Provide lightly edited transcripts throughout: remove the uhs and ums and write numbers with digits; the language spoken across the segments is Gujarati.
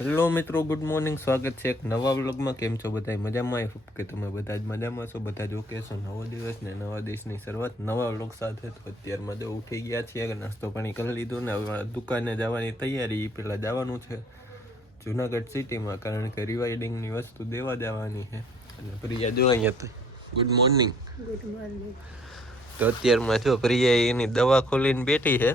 હેલો મિત્રો, ગુડ મોર્નિંગ. સ્વાગત છે એક નવા વ્લોગમાં. કેમ છો બધા? મજામાં? આઈ હોપ કે તમે બધા જ મજામાં છો. બધા જ ઓકે છો. નવો દિવસ ને નવા દિવસની શરૂઆત નવા વ્લોગ સાથે. તો અત્યારમાં તો ઉઠી ગયા છીએ, નાસ્તો પાણી કરી લીધો ને હવે દુકાને જવાની તૈયારી. પહેલાં જવાનું છે જુનાગઢ સિટીમાં, કારણ કે રિવાઇડિંગની વસ્તુ દેવા જવાની છે. અને પ્રિયા જો અહીંયા તો ગુડ મોર્નિંગ. Good morning. તો અત્યારમાં જો પ્રિયા એની દવા ખોલીને બેઠી છે,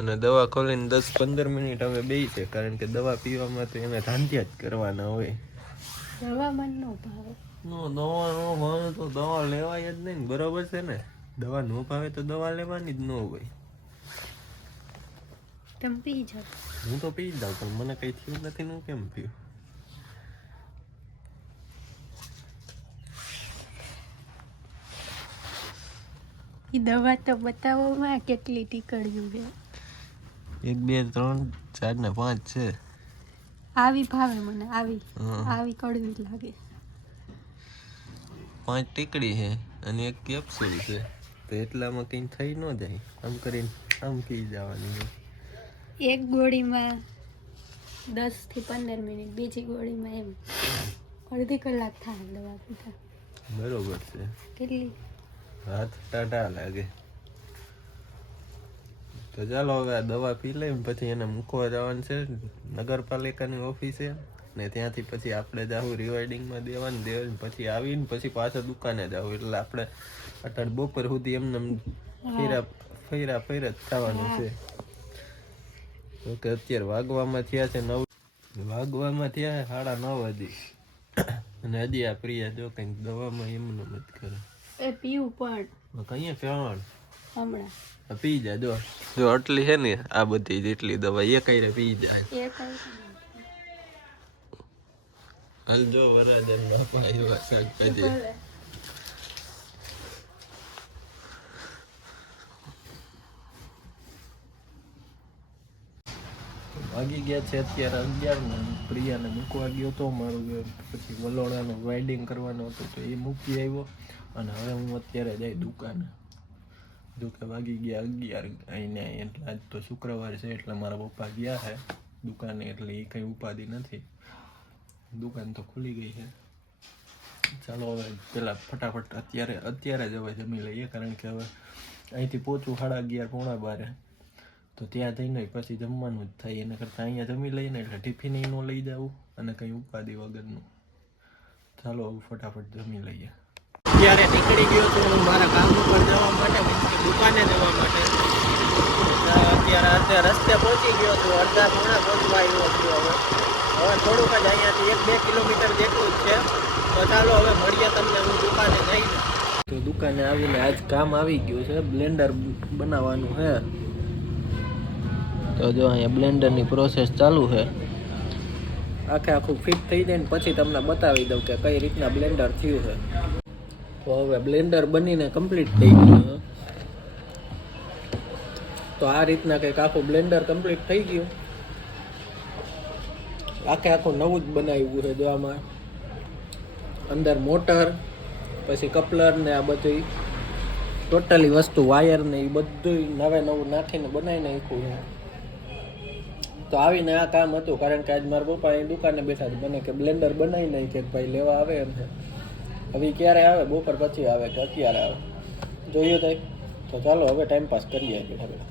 અને દવા ખોલીને 10-15 મિનિટ હવે બેસી છે, કારણ કે દવા પીવામાં તો એને ધાંધ્યા જ કરવાના હોય. દવા મન નો ભાવે. દવા નો ભાવે તો દવા લેવાય જ નહીં, બરોબર છે ને? દવા નો ભાવે તો દવા લેવાની જ ન હોય. તમે પી જાઓ. હું તો પી જ જાઉં, પણ મને કઈ થયું નથી ને હું કેમ પીવું? એ દવા તો બતાવો માં કેટલી ટીકડ્યું છે. 1 2 3 4 ને 5 છે. આવી ભાવે મને, આવી કડવી લાગે. 5 ટીકડી છે અને 1 કેપ્સ્યુલ છે, તો એટલામાં કંઈ થઈ ન જાય. આમ કરીને આમ પી જવાની. એક ગોળીમાં 10 થી 15 મિનિટ, બીજી ગોળીમાં એમ અડધી કલાક થાય દવા પીતા. બરોબર છે. કેટલી હાથ ટાટા લાગે. તો ચાલો હવે આ દવા પી લઈને પછી એને મૂકવા જવાનું છે નગરપાલિકાની ઓફિસે, ને ત્યાંથી પછી આપણે જાવું રિવાઇડિંગમાં દેવાનું પછી આવીને પછી પાછા દુકાને જવું. એટલે આપણે અટાણ બપોર સુધી એમને ફર્યા જ થવાનું છે. તો કે અત્યારે વાગવામાં થયા છે 9:30 હજી, અને હજી આ પ્રિયા જો કંઈક દવામાં એમનું નથી કરે. એ પીવું પણ કહીએ પીવાનું હમણાં પી જા. જો આટલી છે ને, આ બધી જેટલી દવા એ કઈ પી જાય. હાલ જો વરાજન ના પાયો શાકભાજી વાગી ગયા છે અત્યારે 11 ને પ્રિયાને મૂકવા ગયો તો મારું પછી વલોણાનું વાઇડિંગ કરવાનું હતું તો એ મૂકી આવ્યો, અને હવે હું અત્યારે જઈ દુકાને. જો કે વાગી ગયા 11 અહીંને. એટલે આજ તો શુક્રવાર છે એટલે મારા પપ્પા ગયા છે દુકાને, એટલે એ કંઈ ઉપાધિ નથી, દુકાન તો ખુલી ગઈ છે. ચાલો હવે પેલા ફટાફટ અત્યારે જ હવે જમી લઈએ, કારણ કે હવે અહીંથી પહોંચું 11:30 પોણા 12, તો ત્યાં જઈને પછી જમવાનું જ થાય. એના કરતાં અહીંયા જમી લઈને એટલે ટિફિન ન લઈ જવું અને કંઈ ઉપાધિ વગરનું. ચાલો હવે ફટાફટ જમી લઈએ. અત્યારે નીકળી ગયો છું હું મારા કામ ઉપર જવા માટે, દુકાને જવા માટે. અત્યારે રસ્તે પહોંચી ગયો છું, અડધા પોણા પહોંચવા આવ્યો છું. હવે થોડુંક જ અહીંયાથી 1-2 કિલોમીટર જેટલું જ છે. તો ચાલો હવે મળીએ તમને હું દુકાને જઈને. તો દુકાને આવીને આજ કામ આવી ગયું છે, બ્લેન્ડર બનાવવાનું છે. તો જો અહીંયા બ્લેન્ડરની પ્રોસેસ ચાલુ છે. આખું ફિટ થઈ જાય ને પછી તમને બતાવી દઉં કે કઈ રીતના બ્લેન્ડર થયું છે. તો હવે બ્લેન્ડર બનીને કમ્પ્લીટ થઈ ગયું. તો આ રીતના કંઈક આખું બ્લેન્ડર કમ્પ્લીટ થઈ ગયું. આખું નવું જ બનાવ્યું છે. જો આમાં અંદર મોટર, પછી કપલર ને આ બધી ટોટલી વસ્તુ, વાયર ને એ બધું નવું નાખીને બનાવી નાખ્યું છે. તો આવીને આ કામ હતું, કારણ કે આજ મારા પપ્પા અહીં દુકાને બેઠા છે. મને કે બ્લેન્ડર બનાવી નહીં, કે ભાઈ લેવા આવે એમ છે. હવે ક્યારે આવે, બપોર પછી આવે કે અત્યારે આવે, જોયું થાય. તો ચાલો હવે ટાઈમ પાસ કરીએ બેઠા બેઠા.